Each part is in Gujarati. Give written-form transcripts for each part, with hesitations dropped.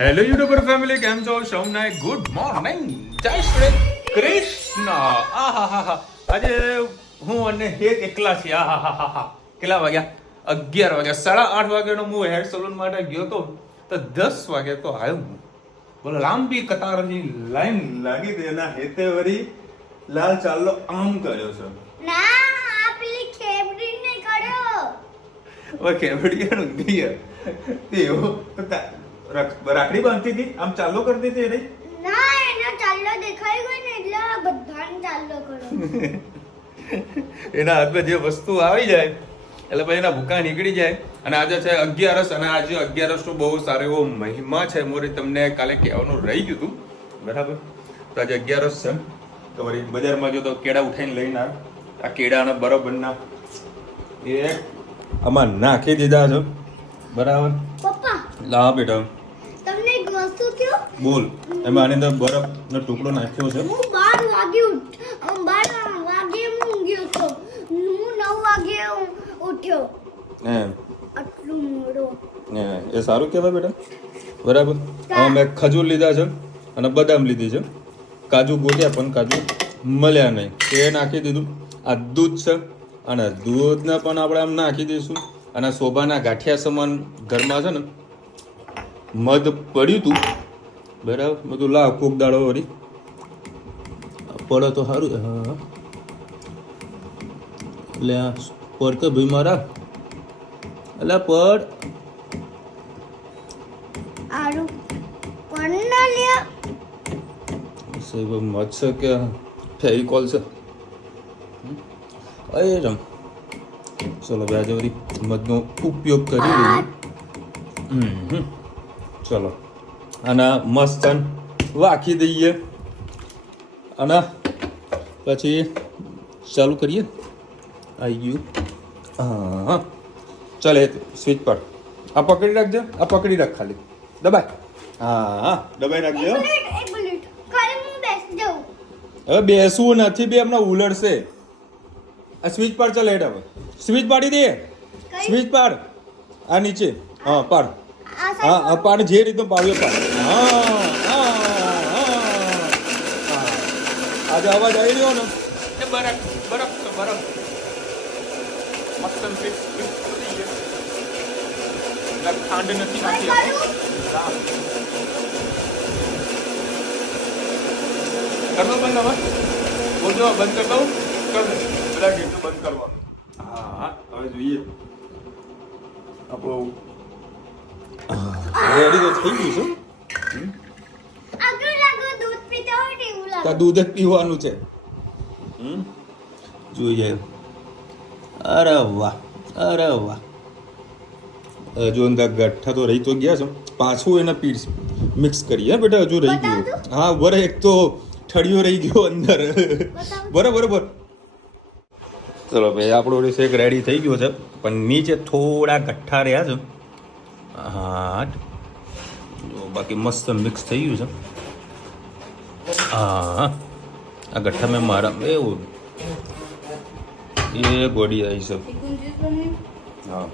હેલો યુટ્યુબર ફેમિલી, કેમ છો? સૌને ગુડ મોર્નિંગ, જય શ્રી કૃષ્ણ. આહાહાહા. આજે હું અને હેત એકલા છીએ. આહાહાહા. કેટલા વાગ્યા? 11 વાગ્યા. 8:30 વાગ્યાનો હું હેર સલૂન માટે ગયો તો 10 વાગે તો આવ્યો હું. બોલો, લાંબી કતારની લાઈન લાગી ગઈ એના હેતે વળી લાલ ચાલ્લો આમ કર્યો છે. ના, આ પેલી ખેબડી ને કર્યો. ઓકે, ખેબડીયાનું દિયર તેઓ તો રાખડી બાંધતી હતી, આમ ચાલો કરતી હતી રે. ના, એનો ચાલ્લો દેખાઈ ગયો ને એટલે બધાને ચાલ્લો કરો. એના હાથમાં જે વસ્તુ આવી જાય એટલે પછી એના ભૂકા નીકળી જાય. અને આજે છે 11 અને આજે 11 નો બહુ સારો એવો મહિમા છે. મોરી તમને કાલે કહેવાનું રહી ગયું હતું, બરાબર? તો આજે 11 છે તો વળી બજારમાં જો તો કેળા ઉઠાઈને લઈને આવે. આ કેળાના બરોબરના એ આમાં નાખી દીધા છે, બરાબર? પપ્પા, લા બેટા, તમને એક વસ્તુ કહ્યું? બોલ. એમાં આની અંદર બરફનો ટુકડો નાખ્યો છે. હું 12 વાગે હું ઊંઘ્યો હતો. હું 9 વાગે ઉઠ્યો. આટલું મોડો. એ સારું કહેવાય બેટા, બરાબર? હવે મેં ખજૂર લીધા છે અને બદામ લીધી છે. કાજુ ગોત્યા પણ કાજુ મળ્યા નહીં, એ નાખી દીધું. આ દૂધ છે અને દૂધને પણ આપણે આમ નાખી દઈશું. અને શોભાના ગાંઠિયા સમાન ઘરમાં છે ને મધ પડ્યું હતું, બરાબર? બધું લાવ કોક દાડો વળી પડે તો સારું. હા, એટલે આ પડ તો ભાઈ મારા, એટલે પડ આરું પણ ના લ્યા. મધ છે કે ફેવિકોલ છે? અરે રમ, ચલો બે આજે બધી મધનો ઉપયોગ કરી લઈએ. ચલો અને મસ્ત વાખી દઈએ અને પછી ચાલુ કરીએ. આવી ગયું. હા, ચાલે સ્વિચ પર. આ પકડી રાખજો, આ પકડી રાખ, ખાલી દબાય. હા, દબાઈ રાખજો. એક મિનિટ ખાલી હું બેસી જાઉં. હવે બેસવું નથી, બે હમણાં ઉલડશે. આ સ્વિચ પર ચાલે હેડ. હવે સ્વિચ પાડી દે. સ્વિચ પાડ. આ નીચે. હા, પાડ. હા હા, પાડ. જે રીતનો પાડ્યો પાડ. હા હા હા. આજે અવાજ આવી રહ્યો ને એ બરફ બરફ તો બરફ મસ્ત ફિક્સ થઈ ગયો. ખાંડ નથી નાખી. કરતો બંધ હવે બોલજો, બંધ કરતો કર દે. બધા ગેટો બંધ કરવા. હા, હવે જોઈએ આપણું રેડી તો થઈ ગયું છે. આગળ લાગો દૂધ પીતા હોય ને એવું લાગે. તો દૂધ જ પીવાનું છે. જોઈએ. અરે વાહ, અરે વાહ. હજુ અંદર ગઠ્ઠા તો રહી તો ગયા છે. પાછું એને પીસ મિક્સ કરીએ બેટા. હજુ રહી ગયું. હા, બરે એક તો ઠળિયો રહી ગયો અંદર. બરાબર. ચલો ભાઈ, આપણો શેક રેડી થઈ ગયો છે, પણ નીચે થોડા ગઠ્ઠા રહ્યા છે. હા, બાકી મસ્ત મિક્સ થઈ ગયું છે. હા, આ ગઠ્ઠા મેં મારા એવું એ ગોડી આવી છે. હા,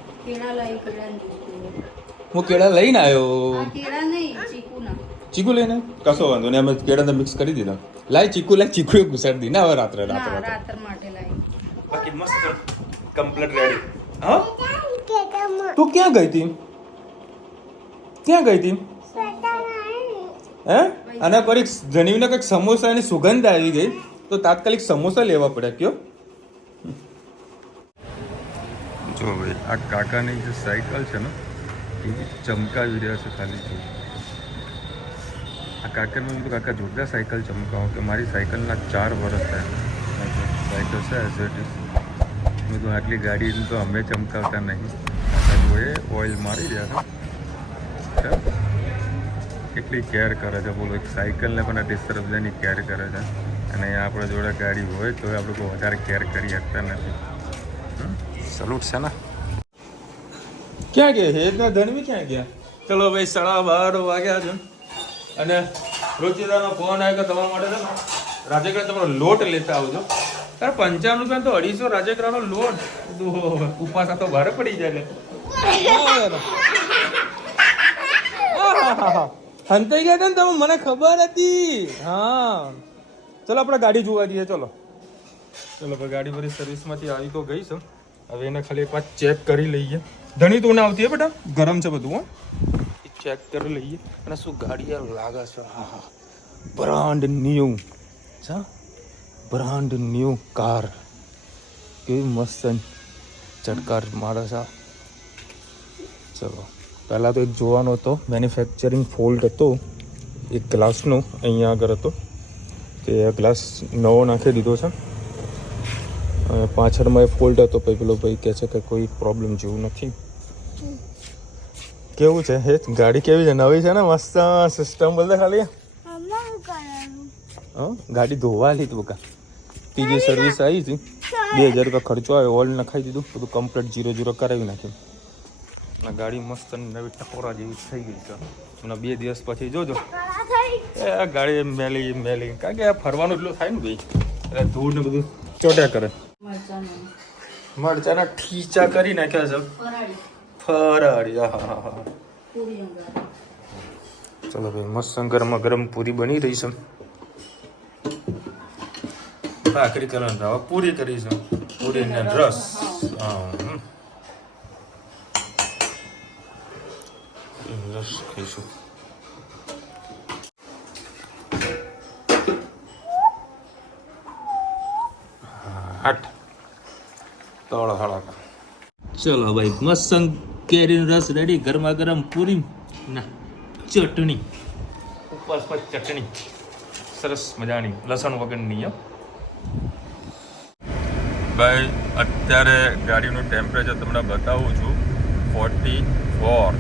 હું કેળા લઈને આવ્યો. ચીકુ લઈને કશો વાંધો નહીં, અમે કેળા મિક્સ કરી દીધા. લાય ચીકુ, ચીકુ ઘુસાડી દી ના હવે રાત્રે બાકી મસ્ત કમ્પ્લીટ રેડી. હા, તું ક્યાં ગઈ હતી? હે? અને પર એક જનીવને કંઈક સમોસાની સુગંધ આવી ગઈ તો તાત્કાલિક સમોસા લેવા પડ્યા. કયો જો ભાઈ, આ કાકાની જે સાયકલ છે ને એ ચમકાવી રહ્યા છે. ખાલી જો આ કાકાને મેં કીધું, કાકા જોરદાર સાયકલ ચમકાવો, કે મારી સાયકલના 4 વર્ષ થયા. સાયકલ છે એઝ ઇટ ઇઝ. મેં કીધું આટલી ગાડીની તો અમે ચમકાવતા નહીં. કાકા જોએ ઓઇલ મારી રહ્યા છે. કેટલી કેર કરે છે બોલો. એક સાયકલને પણ આ ડિસ્ટર્બની કેર કરે છે. અને આપણા જોડે ગાડી હોય તો આપણે કોઈ વધારે કેર કરી શકતા નથી. સલુટ છે ને. ક્યાં ગયા છે એટલા ધનવી? ક્યાં ગયા? ચલો ભાઈ, 12:30 વાગ્યા છે અને રોજિદાનો ફોન આવ્યો કે તમારા માટે છે ને રાજગરા તમારો લોટ લેતા આવજો. તારે 55 રૂપિયા તો 250 રાજગરાનો લોટ. ઉપાસા તો ભારે પડી જાય. હંતાઈ ગયા હતા ને તમે, મને ખબર હતી. હા ચલો આપણે ગાડી જોવા જઈએ. ચલો ભાઈ, ગાડી બધી સર્વિસમાંથી આવી તો ગઈ છે. હવે એને ખાલી એક વાર ચેક કરી લઈએ. ધણી તો ના આવતી હે બેટા, ગરમ છે બધું. ચેક કરી લઈએ. અને શું ગાડી યાર લાગે છે. હા હા, બ્રાન્ડ ન્યૂ છે, બ્રાન્ડ ન્યૂ કાર. કેવી મસ્ત ચટકાર મારે છે. ચલો પહેલાં તો એક જોવાનો હતો, મેન્યુફેક્ચરિંગ ફોલ્ટ હતો એક ગ્લાસનો અહીંયા આગળ હતો, કે ગ્લાસ નવો નાખી દીધો છે. પાછળમાં એ ફોલ્ટ હતો. પછી પેલો ભાઈ કહે છે કે કોઈ પ્રોબ્લેમ જેવું નથી. કેવું છે હે ગાડી? કેવી છે? નવી છે ને, મસ્ત સિસ્ટમ બોલતા ખાલી. હા, ગાડી ધોવા લીધી બકા. ત્રીજી સર્વિસ આવી હતી, 2000 રૂપિયા ખર્ચો આવ્યો. ઓઇલ નખાઈ દીધું, બધું કમ્પ્લીટ 0-0 કરાવી નાખ્યું. અને ગાડી મસ્ત નવી ટકોરા જેવી થઈ ગઈ છે. અને 2 દિવસ પછી જોજો એ ગાડી મેલી કારણ કે ફરવાનું એટલું થાય ને ભાઈ, એટલે ધૂળ ને બધું ચોટ્યા કરે. મરચાના ઠીચા કરી નાખ્યા છે. ફરાળી. હા હા. ચલો ભાઈ, મસ્ત ગરમા ગરમ પૂરી બની રહી છે. ભાખરી કરવાનું હવે પૂરી કરી છે. પૂરી ને રસ. રસ ખાઈશું. હટ તોળો હળો. ચલો ભાઈ, મસ્ત કેરીનો રસ રેડી. ગરમા ગરમ પૂરી ના ચટણી, ઉપર પર ચટણી સરસ મજાની લસણ વગરની. ભાઈ અત્યારે ગાડીનું ટેમ્પરેચર તમને બતાવું છું, 44.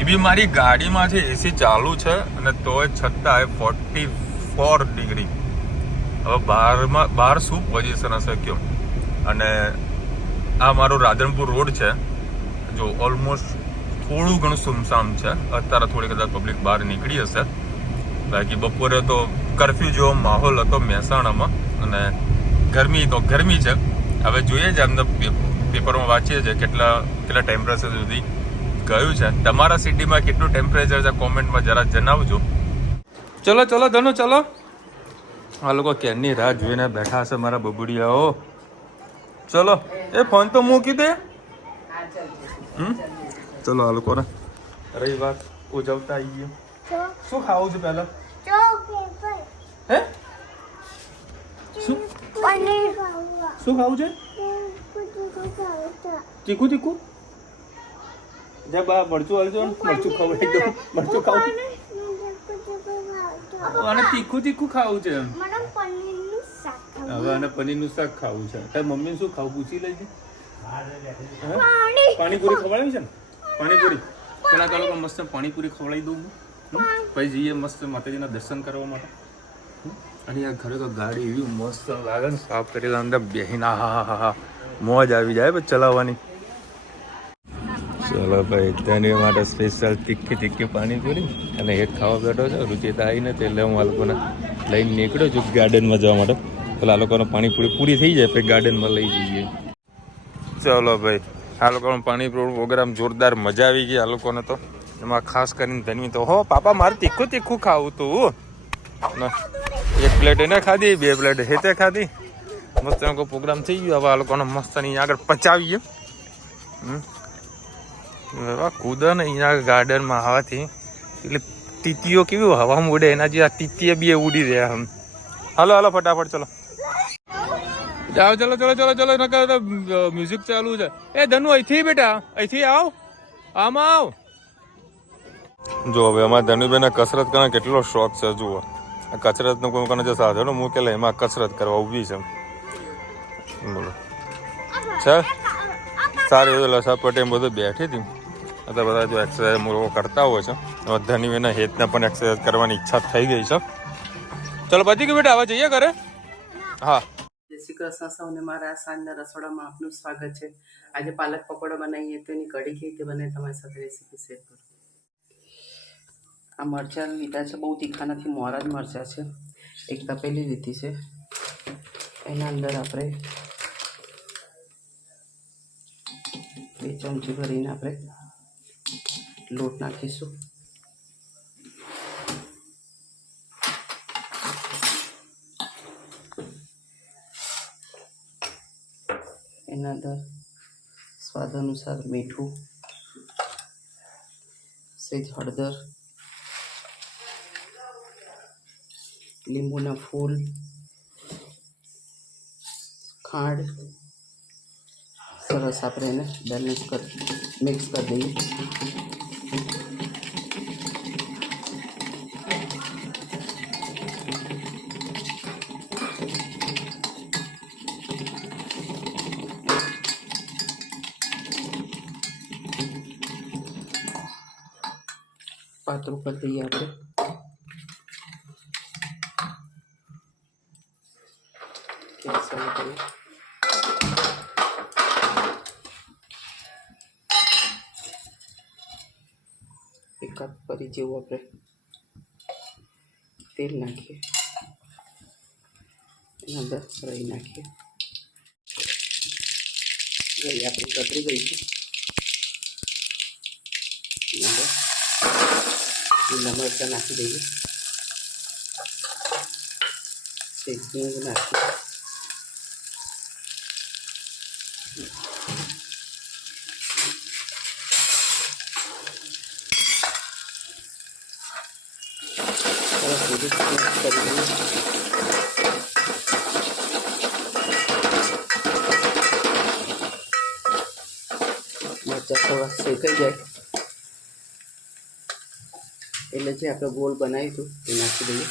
એ બી મારી ગાડીમાં છે, એસી ચાલુ છે અને તોય છતાંય 44 ડિગ્રી. હવે બહાર શું પોઝિશન હશે કયો? અને આ મારો રાધનપુર રોડ છે. જો ઓલમોસ્ટ થોડું ઘણું સુમસામ છે. અત્યારે થોડી કદાચ પબ્લિક બહાર નીકળી હશે. બાકી બપોરે તો કરફ્યુ જેવો માહોલ હતો મહેસાણામાં. અને ગરમી તો ગરમી છે. હવે જોઈએ છે, અમને પેપરમાં વાંચીએ છીએ કેટલા ટેમ્પરેચર સુધી ગયું છે. તમારા સિટીમાં કેટલું ટેમ્પરેચર છે કોમેન્ટમાં જરા જણાવજો. ચલો ધનુ ચલો. આ લોકો ક્યારની રાહ જોઈને બેઠા છે મારા બબુડિયાઓ. ચલો એ ફોન તો મૂકી દે. ચલો આ લોકોને રહી વાત ઉજવતા આવીએ. શું ખાવું છે પહેલા? હે શું ખાવું છે? તીખું જા બા મરચું હાલજો. મરચું ખવડાવી દો. મરચું ખાવું અને તીખું ખાવું છે. હવે અને પનીરનું શાક ખાવું છે. તારી મમ્મીને શું ખાવું પૂછી લેજે. પાણીપુરી ખવડાવી છે ને? પાણીપુરી પેલા તો લોકો મસ્ત પાણીપુરી ખવડાવી દઉં. પછી જઈએ મસ્ત માતાજીના દર્શન કરવા માટે. અને આ ખરેખર ગાડી એવી મસ્ત લાગે ને, સાફ કરી અંદર બેહીના હા મોજ આવી જાય પછી ચલાવવાની. ચલો ભાઈ, તેની માટે સ્પેશિયલ તીખી પાણીપુરી અને એક ખાવા બેઠો છે. રુચિતા આવી નથી એટલે હું આ લોકોને લઈને નીકળ્યો છું ગાર્ડનમાં જવા માટે. પેલા આ લોકોને પાણીપુરી પૂરી થઈ જાય પછી ગાર્ડનમાં લઈ જઈએ. ચલો ભાઈ, આ લોકોનો પાણીપુરી પ્રોગ્રામ જોરદાર, મજા આવી ગઈ આ લોકોને તો. એમાં ખાસ કરીને ધનવી તો હો પાપા મારે તીખું ખાવું તું. એક પ્લેટ એને ખાધી, 2 પ્લેટ હેતે ખાધી. મસ્ત એનો પ્રોગ્રામ થઈ ગયો. હવે આ લોકોને મસ્ત અહીંયા આગળ પચાવીએ. કૂદે ને અહીંયા ગાર્ડનમાં હવાથી એટલે તીતીઓ કેવી હવામાં ઉડે એના જે આ તીતીએ બી ઉડી રહ્યા. હાલો ફટાફટ ચલો જાઓ. ચલો નકર મ્યુઝિક ચાલુ છે. એ ધનુ અહીંથી બેટા, અહીંથી આમાં આવ. જો હવે અમારા ધનુભાઈને કસરત કરવાનો કેટલો શોખ છે. જુઓ આ કસરતનું કોઈ જે સાધનો મૂકેલા એમાં કસરત કરવા ઊભી છે. બોલો છે સારું એવું લસા પટેલ બધું બેઠી હતી. અત્યારે બધા જો એક્સરસાઇઝ લોકો કરતા હોય છે. હવે ધનવીના હેતને પણ એક્સરસાઇઝ કરવાની ઈચ્છા થઈ ગઈ છે. ચલો પતી ગયું બેટા, હવે જઈએ ઘરે. હા, જય શ્રી કૃષ્ણ સૌને. મારા સાંજના રસોડામાં આપનું સ્વાગત છે. આજે પાલક પકોડા બનાવીએ તો એની કઢી કેવી રીતે બને તમારી સાથે રેસીપી શેર કરું. આ મરચાં લીધા છે, બહુ તીખા નથી, મોરા જ મરચાં છે. એક તપેલી લીધી છે, એના અંદર આપણે 2 ચમચી ભરીને આપણે લોટ નાખીશું. એના અંદર સ્વાદ અનુસાર મીઠું, સેજ હળદર, લીંબુના ફૂલ, ખાંડ, સરસ આપણે એને બેલેન્સ મિક્સ કરી દઈએ. પાતળું કરી દઈએ આપણે. ગેસ ચાલુ કરીએ. એકાદ પરી જેવું આપણે તેલ નાખીએ, એના અંદર રહી નાખીએ. રહી આપણી કતરી ગઈ છે. એના અંદર લીલા મરચાં નાખી દઈએ, સેજ હિંગ નાખીએ, સરસ બધું મિક્સ કરી દઈએ. મરચાં થોડા શેકાઈ જાય એટલે જે આપણે ગોળ બનાવ્યું હતું એ નાખી દઈએ.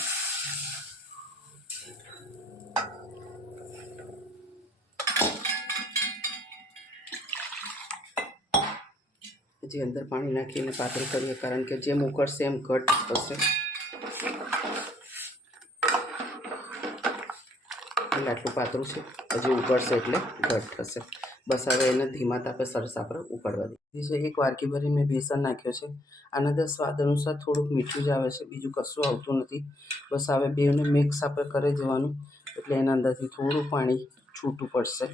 હજી અંદર પાણી નાખીને પાતળી કરીએ, કારણ કે જેમ ઉકળશે એમ ઘટ થશે. આટલું પાતળું છે, હજી ઉકળશે એટલે ઘટ થશે. બસ હવે એને ધીમા તાપે સરસ આપણે ઉકળવા દઈએ. એક વાડકી ભરીને મેં બેસન નાખ્યો છે. આના અંદર સ્વાદ અનુસાર થોડુંક મીઠું જ આવે છે, બીજું કશું આવતું નથી. બસ હવે બેને મિક્સ આપણે કરી જવાનું, એટલે એના અંદરથી થોડું પાણી છૂટું પડશે.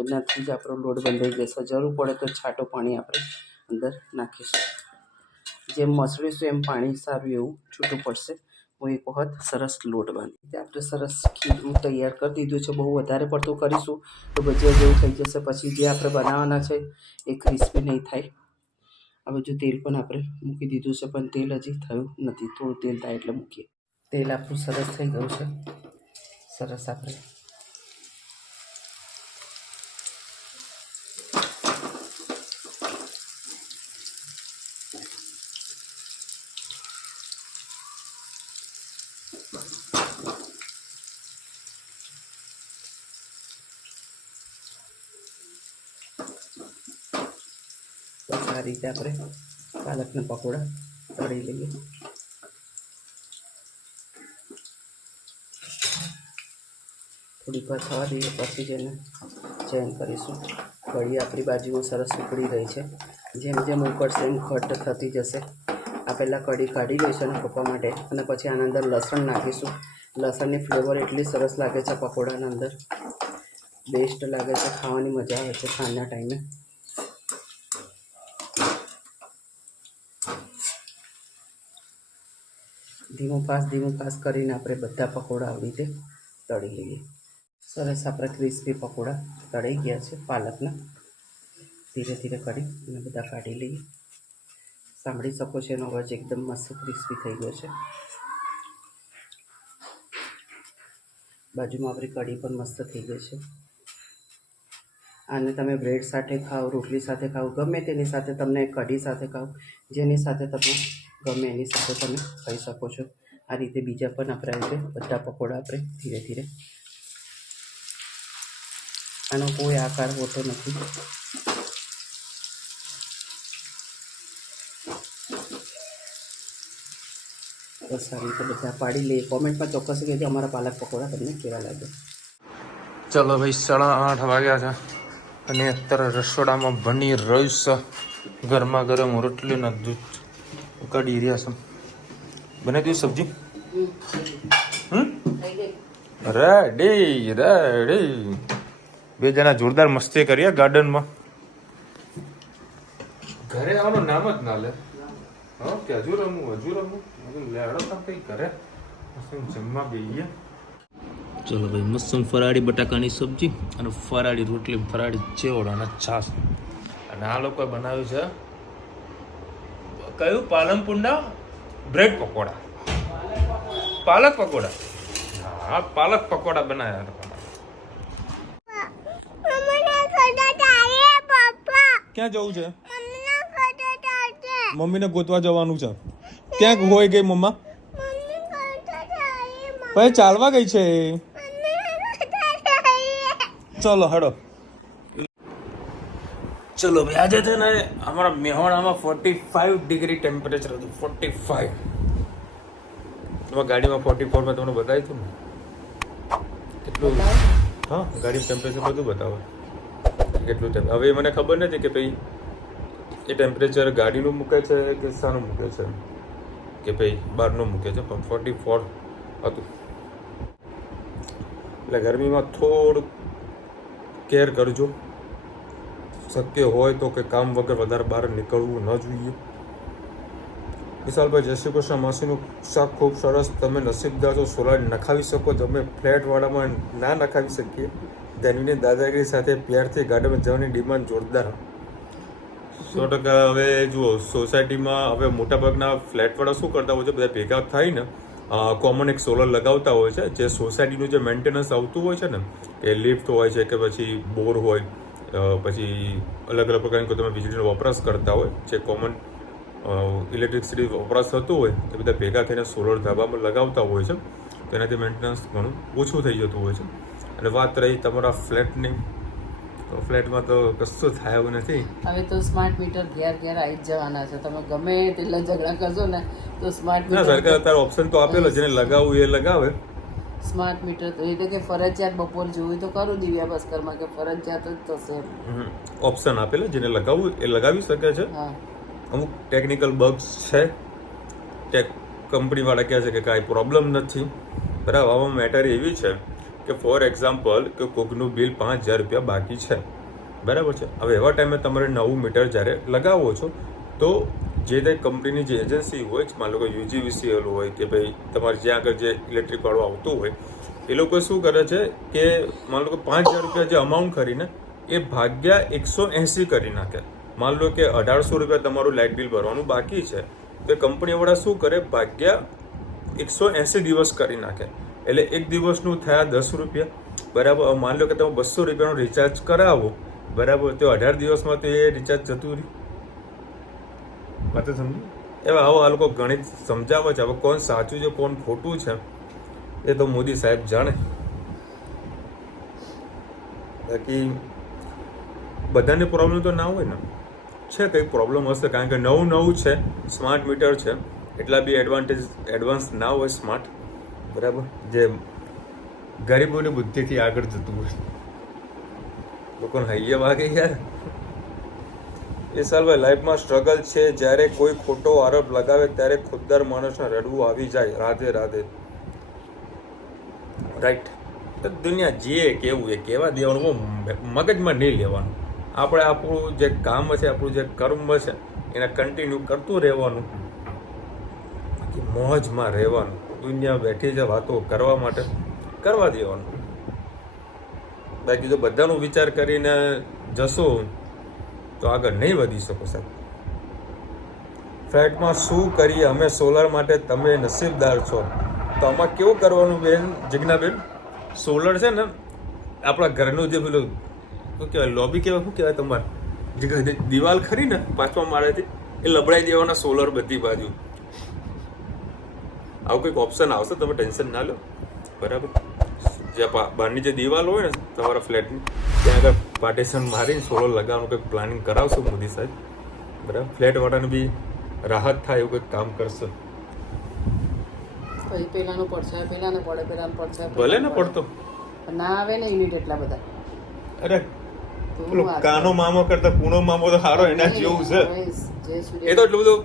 એનાથી જ આપણો લોટ બંધાઈ જશે. જરૂર પડે તો છાંટો પાણી આપણે અંદર નાખીશું. જેમ મસળીશું એમ પાણી સારું એવું છૂટું પડશે. હું એક વખત સરસ લોટ બાંધી આપણે સરસ ખીરું તૈયાર કરી દીધું છે. બહુ વધારે પડતું કરીશું તો ભજીયા જેવું થઈ જશે. પછી જે આપણે બનાવવાના છે એ ક્રિસ્પી નહીં થાય. હવે જો તેલ પણ આપણે મૂકી દીધું છે, પણ તેલ હજી થયું નથી. થોડું તેલ થાય એટલે મૂકીએ. તેલ આપણું સરસ થઈ ગયું છે. સરસ આપણે આ રીતે આપણે પાલકના પકોડા તળી લઈએ. થોડીક વાર થવા દઈએ, પછી જેને ચેન્જ કરીશું. કઢી આપણી બાજુમાં સરસ ઉકળી રહી છે. જેમ જેમ ઉકળશે એમ ઘટ થતી જશે. આ પહેલાં કઢી કાઢી લઈશું અને પકવા માટે, અને પછી આના અંદર લસણ નાખીશું. લસણની ફ્લેવર એટલી સરસ લાગે છે પકોડાના અંદર, બેસ્ટ લાગે છે. ખાવાની મજા આવે છે સાંજના ટાઈમે. ધીમું પાસ કરીને આપણે બધા પકોડા આવી રીતે તળી લઈએ. સરસ આપણા ક્રિસ્પી પકોડા તળાઈ ગયા છે પાલકના. ધીરે ધીરે કરી અને બધા કાઢી લઈએ. સાંભળી શકો છો એનો અવાજ, એકદમ મસ્ત ક્રિસ્પી થઈ ગયો છે. બાજુમાં આપણી કઢી પણ મસ્ત થઈ ગઈ છે. આને તમે બ્રેડ સાથે ખાઓ, રોટલી સાથે ખાઓ, ગમે તેની સાથે, તમને કઢી સાથે ખાઓ, જેની સાથે તમને ગમે એની સાથે તમે ખાઈ શકો છો. આ રીતે બીજા પણ આપણે રીતે બધા પકોડા આપણે ધીરે ધીરે. આનો કોઈ આકાર હોતો નથી. બસ આ રીતે બધા પાડી લઈએ. કોમેન્ટમાં ચોક્કસ કહેજો અમારા પાલક પકોડા તમને કેવા લાગે. ચલો ભાઈ, 8:30 વાગ્યા છે અને અત્યારે રસોડામાં બની રહ્યું છે ગરમા ગરમ રોટલીના દૂધ ઉકાળી રહ્યા છે. બનાવી દઉં સબ્જી? Ready ready. બે જણા જોરદાર મસ્તી કરીએ ગાર્ડનમાં. ઘરે આવવાનું નામ જ ના લે. હા, કે હજુ રમવું લેડો કામ કંઈ કરે. જમવા બેહીએ. ચલો ભાઈ, મસ્ત ફરાળી બટાકાની સબ્જી અને ફરાળી રોટલી, ફરાળી ચેવડો અને છાશ. અને આ લોકોએ બનાવ્યું છે કયું પાલનપુરના બ્રેડ પકોડા, પાલક પકોડા. હા, પાલક પકોડા બનાવ્યા હતા. ક્યાં જવું છે? મમ્મીને ગોતવા જવાનું છે. ક્યાંક હોય ગઈ મમ્મા? ભાઈ ચાલવા ગઈ છે. ચલો હેડો. ચલો ભાઈ, આજે છે ને અમારા મેહોણામાં 45 ડિગ્રી ટેમ્પરેચર હતું. 45. ગાડીમાં 44 માં તમને બતાવ્યું હતું ને કેટલું? હા, ગાડી ટેમ્પરેચર બધું બતાવે કેટલું ટાઈમ. હવે મને ખબર નથી કે ભાઈ એ ટેમ્પરેચર ગાડીનું મૂકે છે કે શાનું મૂકે છે, કે ભાઈ બહારનું મૂકે છે, પણ 44 હતું. એટલે ગરમીમાં થોડુંક કેર કરજો. શક્ય હોય તો કે કામ વગર વધારે બહાર નીકળવું ન જોઈએ. વિશાલભાઈ, જય શ્રી કૃષ્ણ. માસીનું શાક ખૂબ સરસ. તમે નસીબદાર છો, સોલાર નખાવી શકો. તમે ફ્લેટવાળામાં ના નખાવી શકીએ. ધનવીની દાદાગીરી સાથે પ્યારથી ગાર્ડનમાં જવાની ડિમાન્ડ જોરદાર. 100%. હવે જુઓ, સોસાયટીમાં હવે મોટાભાગના ફ્લેટવાળા શું કરતા હોય છે, બધા ભેગા થઈને કોમન એક સોલર લગાવતા હોય છે. જે સોસાયટીનું જે મેન્ટેનન્સ આવતું હોય છે ને, કે લિફ્ટ હોય છે કે પછી બોર હોય, પછી અલગ અલગ પ્રકારની કોઈ તમે વીજળીનો વપરાશ કરતા હોય, જે કોમન ઇલેક્ટ્રિસિટી વપરાશ થતું હોય, એ બધા ભેગા થઈને સોલર ધાબામાં લગાવતા હોય છે. તેનાથી મેન્ટેનન્સ ઘણું ઓછું થઈ જતું હોય છે. અને વાત રહી તમારા ફ્લેટની, તો ફ્લેટમાં તો કશું થાય એવું નથી. હવે તો સ્માર્ટ મીટર ઘેર ઘેર આવી જ જવાના છે. તમે ગમે તેટલા ઝઘડા કરશો ને તો સ્માર્ટ ના, મીટર, સરકાર અત્યારે ઓપ્શન તો આપેલો, જેને લગાવવું એ લગાવે. સ્માર્ટ મીટર તો એ તો કે ફરજિયાત બપોર જોયું તો કરું દિવ્યા ભાસ્કરમાં કે ફરજિયાત જ થશે. ઓપ્શન આપેલો, જેને લગાવવું એ લગાવી શકે છે. હા, અમુક ટેકનિકલ બગ્સ છે, કંપનીવાળા કહે છે કે કાંઈ પ્રોબ્લેમ નથી. બરાબર. આમાં મેટર એવી છે કે ફોર એક્ઝામ્પલ કે કોકનું બિલ 5,000 રૂપિયા બાકી છે, બરાબર છે. હવે એવા ટાઈમે તમારે નવું મીટર જ્યારે લગાવો છો, તો જે તે કંપનીની જે એજન્સી હોય, માન લો કે UGVCL હોય કે ભાઈ તમારે જ્યાં આગળ જે ઇલેક્ટ્રિકવાળું આવતું હોય, એ લોકો શું કરે છે કે માન લો કે 5,000 રૂપિયા જે અમાઉન્ટ કરીને એ ભાગ્યા 180 કરી નાખે. માન લો કે 1,800 રૂપિયા તમારું લાઇટ બિલ ભરવાનું બાકી છે, તો કંપનીવાળા શું કરે, ભાગ્યા 180 દિવસ કરી નાખે. એટલે એક દિવસનું થયા 10 રૂપિયા, બરાબર. માન લો કે તમે 200 રૂપિયાનું રિચાર્જ કરાવો, બરાબર, તો 18 દિવસમાં તો એ રિચાર્જ જતું રહ્યું. વાત સમજી? એવા આવો આ લોકો ગણિત સમજાવે છે. હવે કોણ સાચું છે કોણ ખોટું છે એ તો મોદી સાહેબ જાણે. બાકી બધાને પ્રોબ્લેમ તો ના હોય ને, છે કંઈક પ્રોબ્લેમ હશે, કારણ કે નવું છે, સ્માર્ટ મીટર છે, એટલા બી એડવાન્સ ના હોય સ્માર્ટ, બરાબર, જે ગરીબોની બુદ્ધિથી આગળ જતું હોય. લોકોને હૈયે વાગે યાર. એ સાલભાઈ, લાઈફમાં સ્ટ્રગલ છે. જ્યારે કોઈ ખોટો આરોપ લગાવે ત્યારે ખુદદાર માણસને રડવું આવી જાય. રાધે રાધે. રાઈટ. દુનિયા જે કેવું એ કહેવા દેવાનું, મગજમાં નહીં લેવાનું. આપણે આપણું જે કામ છે, આપણું જે કર્મ છે, એને કન્ટિન્યુ કરતું રહેવાનું, મોજમાં રહેવાનું. દુનિયા બેઠી છે વાતો કરવા માટે, કરવા દેવાનું. બાકી જો બધાનો વિચાર કરીને જશો તો આગળ નહીં વધી શકો સાહેબ. ફ્લેટમાં શું કરીએ અમે સોલર માટે? તમે નસીબદાર છો. તો આમાં કેવું કરવાનું બેન જિજ્ઞાબેન? સોલર છે ને આપણા ઘરનું જે પેલું શું કહેવાય, લોબી કહેવાય, શું કહેવાય તમારે જે દિવાલ ખરી ને 5મા માળેથી, એ લબડાઈ દેવાના સોલર બધી બાજુ. આવું કંઈક ઓપ્શન આવશે, તમે ટેન્શન ના લો, બરાબર. જે બહારની જે દિવાલ હોય ને તમારા ફ્લેટની, ત્યાં આગળ પાર્ટીશન મારીને સોલર લગાવવાનું કંઈક પ્લાનિંગ કરાવશો મોદી સાહેબ, બરાબર. ફ્લેટવાળાને બી રાહત થાય એવું કંઈક કામ કરશે. પેલાનું પડશે, પેલાને પડે, પેલાને પડશે, ભલે ને પડતો ના આવે ને યુનિટ એટલા બધા. અરે પેલો કાનો મામો કરતા કૂણો મામો તો સારો, એના જેવું છે. એ તો એટલું બધું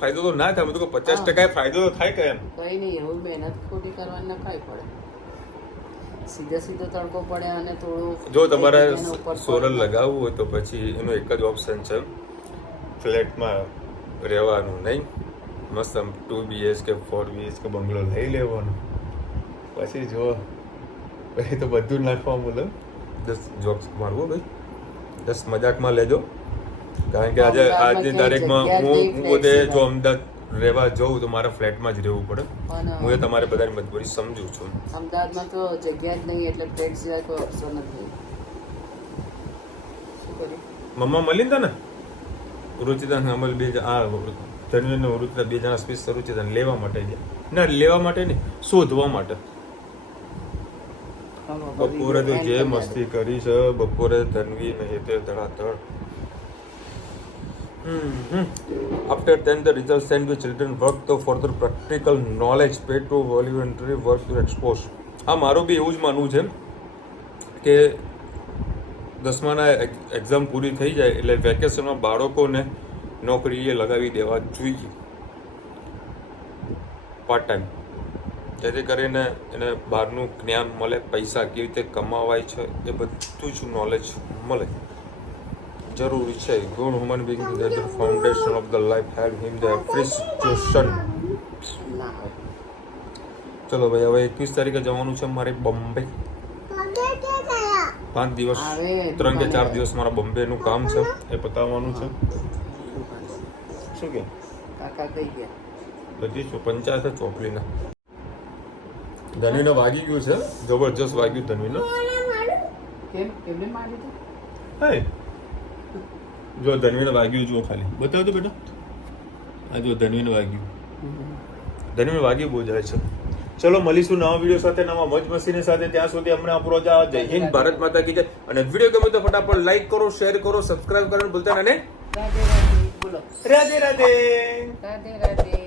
ફાયદો તો ના થાય. તો 50% ફાયદો તો થાય કે એમ કઈ નહીં. એવું મહેનત ખોટી કરવાની નખાય પડે. સીધો તડકો પડે અને થોડું જો તમારે સોલર લગાવવું હોય તો પછી એનો એક જ ઓપ્શન છે, ફ્લેટમાં રહેવાનું નહીં, મસ્ત 2 BHK 4 BHK બંગલો લઈ લેવાનો. પછી જો એ તો બધું નાખવા બોલે. જસ્ટ જોક્સ મારવો ભાઈ, જસ્ટ મજાકમાં લેજો. કારણ કે આજે આજની તારીખમાં હું પોતે જો અમદાવાદ રહેવા જઉં તો મારા ફ્લેટમાં જ રહેવું પડે. હું એ તમારે બધાની મજબૂરી સમજુ છું. અમદાવાદમાં તો જગ્યા જ નહીં એટલે ફ્લેટ સિવાય કોઈ ઓપ્શન નથી. શું કરીએ? મમ્મા મળી હતા ને રુચિતા અમલ બે આ ધન્વી ને રુચિતા બે જણા સ્પેસ રુચિતા લેવા માટે ગયા. ના લેવા માટે નહીં, શોધવા માટે. બપોરે તો જે મસ્તી કરી છે બપોરે ધન્વી ને તે ધડાધડ. After 10 the results sent with children work to further practical knowledge paid to voluntary work to expose. આ મારું બી એવું જ માનવું છે કે 10માના એક્ઝામ પૂરી થઈ જાય એટલે વેકેશનમાં બાળકોને નોકરીએ લગાવી દેવા જોઈએ પાર્ટ ટાઈમ, જેથી કરીને એને બહારનું જ્ઞાન મળે, પૈસા કેવી રીતે કમાવાય છે એ બધું જ નોલેજ મળે. જરૂરી છે. Good human being the foundation of the life head him the appreciation. ના હોય. ચલો ભાઈ હવે 21 તારીખે જવાનું છે મારે બોમ્બે. 5 દિવસ 3 કે 4 દિવસ મારા બોમ્બેનું કામ છે એ પતાવવાનું છે. શું કે કાકા કઈ ગયા? બધી પંચાયત છે ચોપડીના. ધનવીને વાગી ગયું છે, જબરજસ્ત વાગ્યું ધનવીને. કેમ કેમને મારી તો? હે જો ધનવીને વાગ્યું જુઓ ખાલી બતાવ તો બેટા. આ જો ધનવીને વાગ્યું, ધનવીને વાગ્યું બહુ જાય છે. ચલો મળીશું નવા વિડીયો સાથે, નવા મોજ મસ્તીની સાથે. ત્યાં સુધી હમણાં આપણો જય હિન્દ, ભારત માતા કી જય. અને વિડીયો ગમે તો ફટાફટ લાઈક કરો, શેર કરો, સબસ્ક્રાઇબ કરવાનું ભૂલતા નહીં. રાધે રાધે બોલો. રાધે રાધે. રાધે રાધે.